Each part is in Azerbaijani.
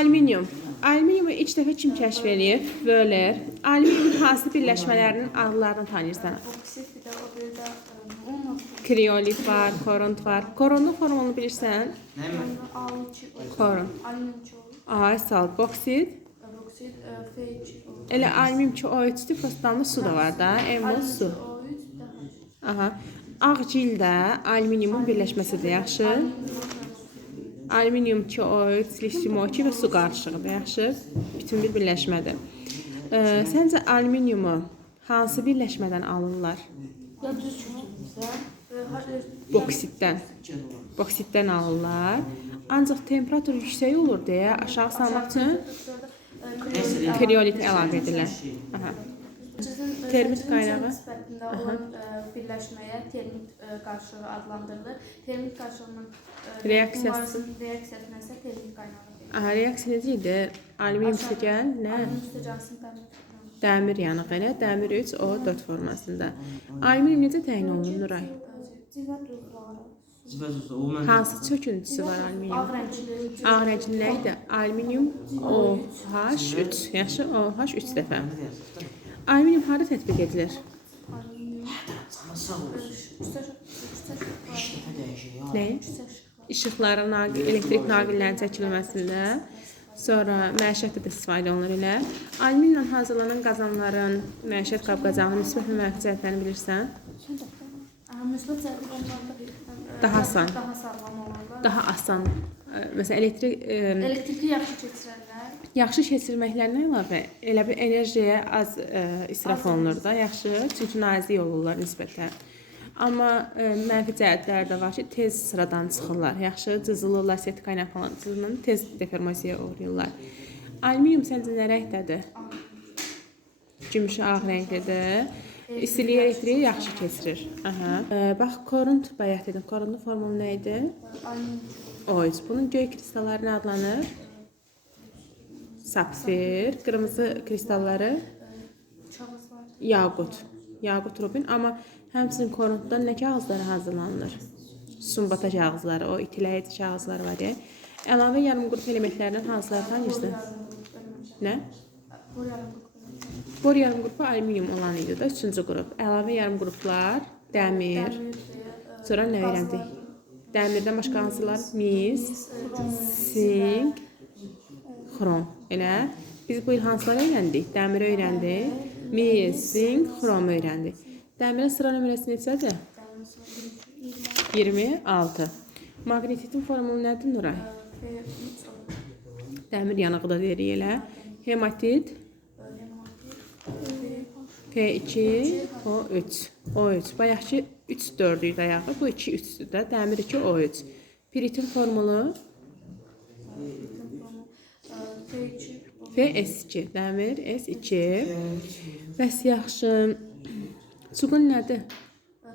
Alüminium. Alüminiumu ilk dəfə kim kəşf eləyib? Wöhler. Alüminiumun hansı birləşmələrinin adlarını tanıyırsan? Boksit, bir də o bir də Kriolit var, koront var. Koronun formulunu bilirsən? Koron. A, sal, boksit. Boksit, F2O. Elə alüminium ki O3-dür, prostanında su da var da, M su. Aha. Ağcildə alüminiumun birləşməsidir, yaxşı? Alüminium 2O3, lityum O2 və su qarışığıdır, yaxşı? Bütün bir birləşmədir. Səncə alüminiumu hansı birləşmədən alırlar? Boksitdən. Boksitdən alırlar. Ancaq temperatur yüksək olur deyə aşağı salmaq üçün kriolit əlavə edirlər. Aha. Termit qaynağı olan birləşməyə termit qarışığı adlandırılır. Termit qarışığının reaksiyası isə termit qaynağı deyilir. Aha, reaksiya necə idi? Alüminium istəyən nə? Alüminium istəyən dəmir yanıq elə, dəmir 3O4 formasında. Alüminium necə təyin olunur Nuray? Hansı çöküntüsü var alüminium? Ağ rəngli nə idi? Alüminium OH3. Yaxşı, OH3 dəfə. Alüminium harada tətbiq edilir? Nə? İşıqların, elektrik naqillərinin çəkilməsində, sonra məişətdə də istifadə olunur elə. Alüminiumla hazırlanan qazanların məişət qab qazanının nisbət və mənfi cəhətlərini bilirsən? Daha asan. Daha asan. Məsələn, elektriki yaxşı keçirərlər. Yaxşı keçirməklərinə əlavə elə bir enerjiyə az israf olunur da, yaxşı. Çünki nazik olurlar nisbətən. Amma mənfi cəhətləri də var ki, tez sıradan çıxırlar. Yaxşı, cızılırlar, set qaynaq falan cızılır, tez deformasiyaya uğrayırlar. Alüminium səncə nə rəngdədir? Gümüşü ağ rəngdədir. İstiliyi elektriyi yaxşı keçirir. Bax, koront bayaq dedim. Koronun formulu nə idi? O3. Bunun göy kristalları nə adlanır? Sapfir. Qırmızı kristalları? Yaqut. Yaqut rubin. Amma həmçinin korontdan nə kağızları hazırlanır? Sumbata kağızları, o itiləyici kağızları var ya. Əlavə yarımqrup elementlərindən hansıları tanıyırsın? Nə? Bor yarımqrupu alüminium olan idi da, 3-cü qrup. Əlavə yarımqruplar, dəmir. Sonra nə öyrəndik? Dəmirdən başqa hansılar? Mis, sink, xrom. Elə. Biz bu il hansıları öyrəndik? Dəmiri öyrəndik. Mis, sink, xrom öyrəndik. Dəmirin sıra nömrəsi neçədir? 26. Maqnetitin formulu nədir Nuray? Dəmir yanığı da deyirik elə. Hematit P2 O3. O3. Bayaqki 3-4 idi ayağı. Bu 2-3-dür də. Dəmir 2 O3. Piritin formulu PS2. Dəmir S2. Bəs yaxşı. Çuqun nədir?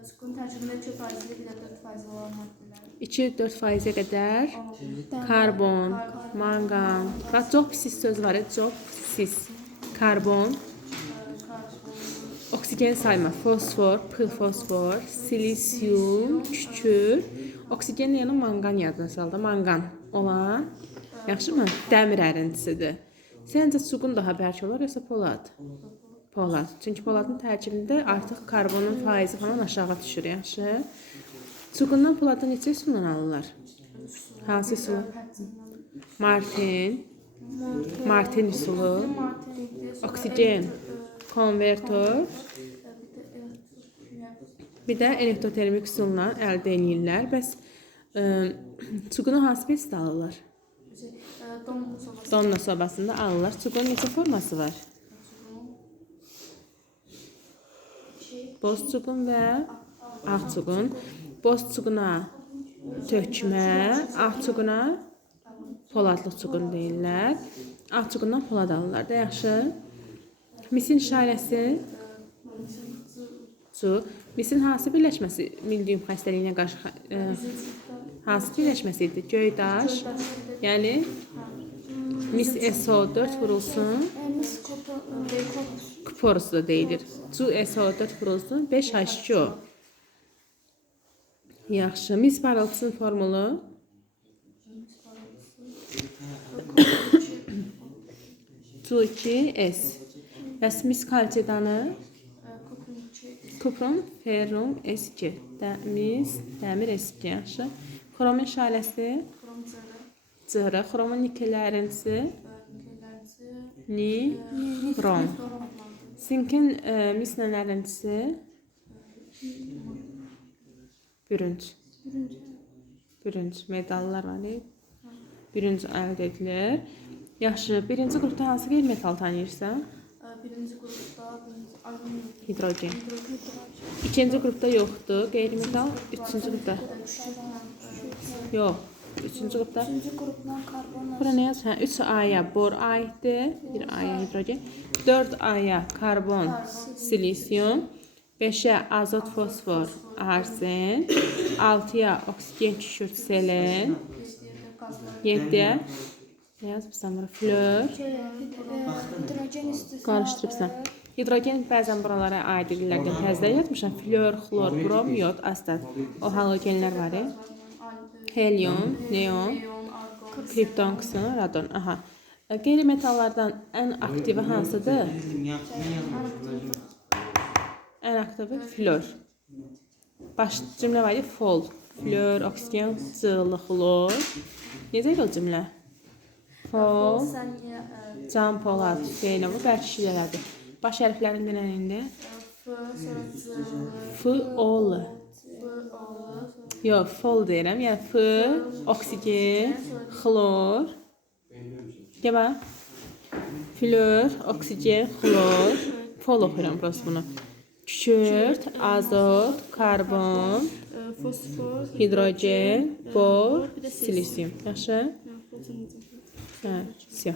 Çuqun tərkibində 2%, bir də 4% olan maddələr. 2-4%-ə qədər karbon, mangan. Bax, çox pis söz var. Çox pis. Karbon. Oksigen sayma, fosfor, pıl fosfor, silisyum, kükür, oksigen yəni mangan yadına saldı, mangan olan, yaxşı mı? Dəmir ərintisidir. Səncə çuqun daha bərk olar, yoxsa polad? Polad. Çünki poladın tərkibində artıq karbonun faizi falan aşağı düşür, yaxşı? Çuqundan poladdan neçə üsuldan alırlar? Hansı üsulu? Martin üsulu, oksigen, konvertor, bir də elektrotermik üsulla əldə edirlər. Bəs çuqunu hansı pesdə alırlar? Donma sobasında alırlar. Çuqunun neçə forması var? Boz çuqun və ağ çuqun. Boz çuquna tökmə, ağ çuquna poladlı çuqun deyirlər. Ağ çuqundan polad alırlar da, yaxşı. Misin şailəsi? Misin hansı birləşməsi mildium xəstəliyinə qarşı hansı birləşməsi idi? Göydaş, yəni mis SO4 vurulsun, kuporusu da deyilir. SO4 vurulsun, 5H2O. Yaxşı, mis parıltısının formulu? Su 2, S. Bəs mis kalçedanı? Kuprum 2, Kuprum, ferrum, S2. Dəmir S2, yaxşı. Xromin şaləsi? krom Cırı. Xromin nikellərinsi? nikellərisi, Krom. Sinkin misnələrinsi? Bürünc. Bürünc. Medallar var. Bürünc əldə edilir. Yaxşı, birinci qrupda hansı qeyri metal tanıyırsan? birinci qrupda alüminium, Hidrogen. İkinci qrupda yoxdur qeyri metal. Üçüncü qrupda. Yox. Üçüncü qrupda. Üçüncü qrupdan karbon Bura nə yazır? 3 A'ya bor aiddir. 1 A'ya hidrogen. 4 A'ya karbon, silisyum. 5'ə azot, fosfor, arsen. 6'ya oksigen, kükürt, selen. 7'yə nə yazmışsan bura? Flör. hidrogen istisna. Qarışdırıbsan. Hidrogen bəzən buralara aid edirlər. Təzədə yatmışam. Flör, xlor, brom, yod, astat. O halogenlər var. Helium, neon, kripton qismi, radon. Aha. Qeyri-metallardan ən aktivi hansıdır? Ən aktivi flör. Baş cümlə var idi, fol. Flör, oksigen, cığlı, xlor. Necə idi o cümlə? Fol, can, polad, Hüseynov, bərk şilələrdir. Baş hərflərindən indi? F, ol. Yox, fol deyirəm. Yəni F, oksigen, xlor. Gəbə? Flör, oksigen, xlor. Fol oxuyuram prosto bunu. Kükürt, azot, karbon, fosfor, hidrogen, bor, silisyum. Yaxşı? Hə, все.